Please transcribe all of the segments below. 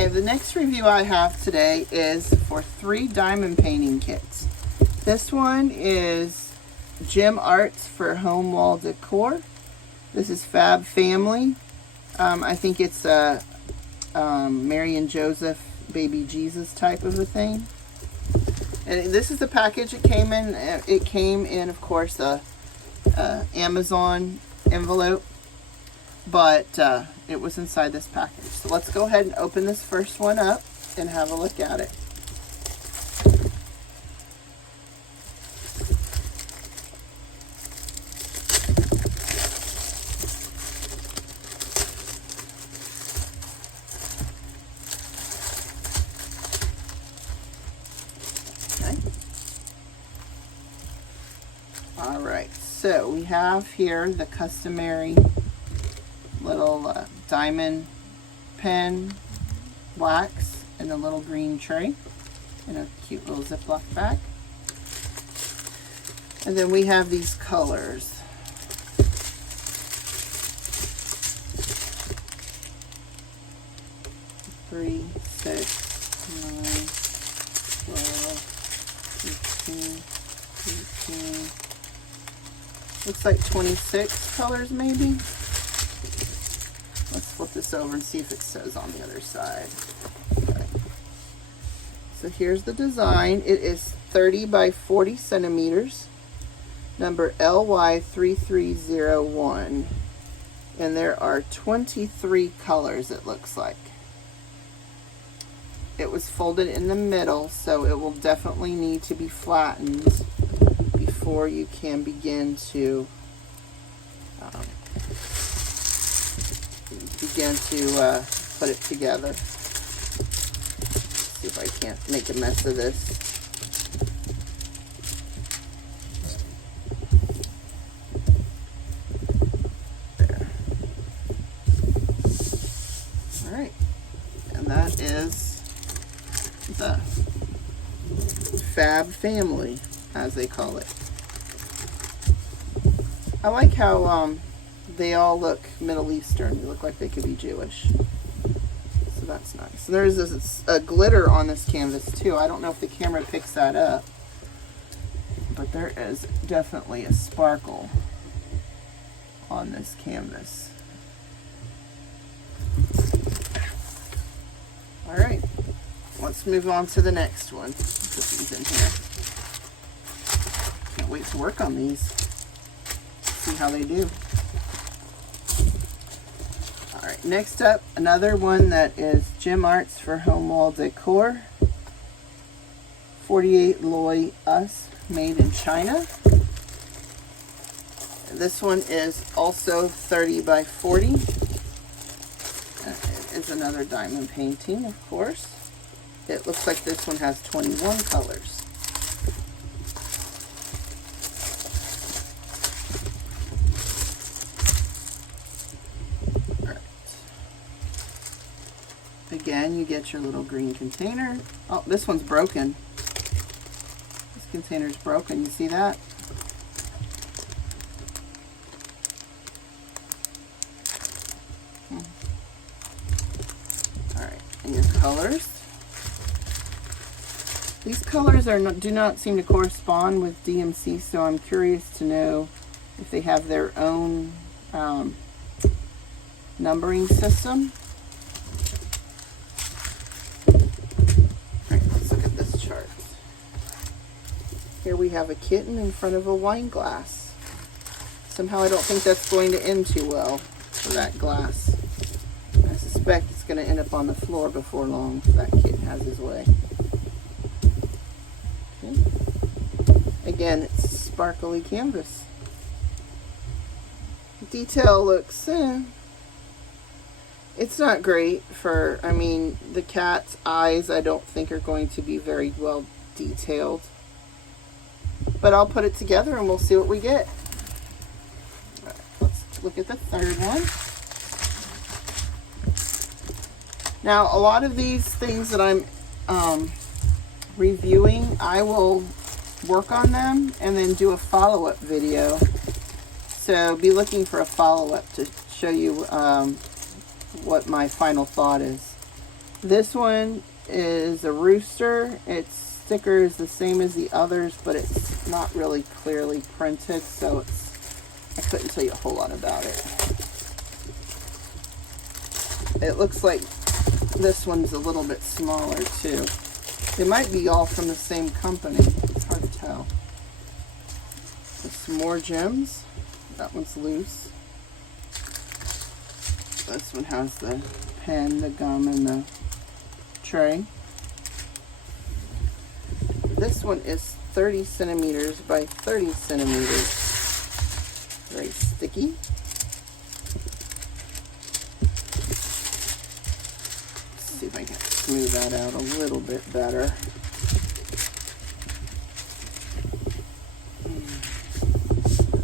Okay, the next review I have today is for 3 diamond painting kits. This one is Gem Arts for home wall decor. This is Fab Family. I think it's a Mary and Joseph baby Jesus type of a thing. And this is the package it came in. It came in, of course, a Amazon envelope, but it was inside this package. So let's go ahead and open this first one up and have a look at it. Okay. All right, so we have here the customary little diamond pen wax in a little green tray in a cute little Ziploc bag. And then we have these colors. Three, 6, 9, 12, 15, 18. Looks like 26 colors maybe. Let's flip this over and see if it says on the other side. Okay. So here's the design. It is 30 by 40 centimeters, number LY3301. And there are 23 colors, it looks like. It was folded in the middle, so it will definitely need to be flattened before you can begin to put it together. See if I can't make a mess of this. There. All right, and that is the Fab Family, as they call it. I like how they all look Middle Eastern. They look like they could be Jewish. So that's nice. And there's a glitter on this canvas too. I don't know if the camera picks that up, but there is definitely a sparkle on this canvas. All right, let's move on to the next one. Put these in here. Can't wait to work on these. See how they do. All right, next up, another one that is Gem Arts for home wall decor. 48 Loy Us, made in China. This one is also 30 by 40. It is another diamond painting, of course. It looks like this one has 21 colors. Again, you get your little green container. Oh, this one's broken. This container's broken. You see that? All right, and your colors. These colors do not seem to correspond with DMC, so I'm curious to know if they have their own numbering system. Here we have a kitten in front of a wine glass. Somehow I don't think that's going to end too well for that glass. I suspect it's going to end up on the floor before long if that kitten has his way. Okay. Again, it's sparkly canvas. The detail looks, it's not great for, I mean, the cat's eyes I don't think are going to be very well detailed. But I'll put it together and we'll see what we get. All right, let's look at the third one. Now, a lot of these things that I'm reviewing, I will work on them and then do a follow-up video. So be looking for a follow-up to show you what my final thought is. This one is a rooster. Its sticker is the same as the others, but it's not really clearly printed, so I couldn't tell you a whole lot about it. It looks like this one's a little bit smaller too. They might be all from the same company. It's hard to tell. There's some more gems. That one's loose. This one has the pen, the gum, and the tray. This one is 30 centimeters by 30 centimeters. Very sticky. Let's see if I can smooth that out a little bit better.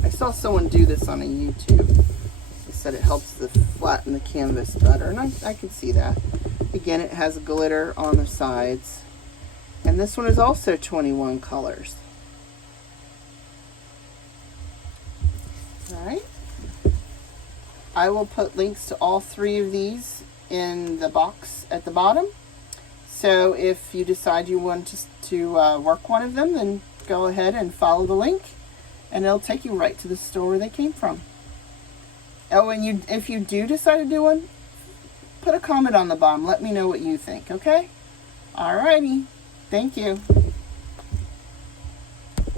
I saw someone do this on a YouTube. They said it helps to flatten the canvas better, and I can see that. Again, it has glitter on the sides. And this one is also 21 colors. Alright. I will put links to all 3 of these in the box at the bottom. So if you decide you want to work one of them, then go ahead and follow the link, and it'll take you right to the store where they came from. Oh, and if you do decide to do one, put a comment on the bottom. Let me know what you think, okay? Alrighty. Thank you.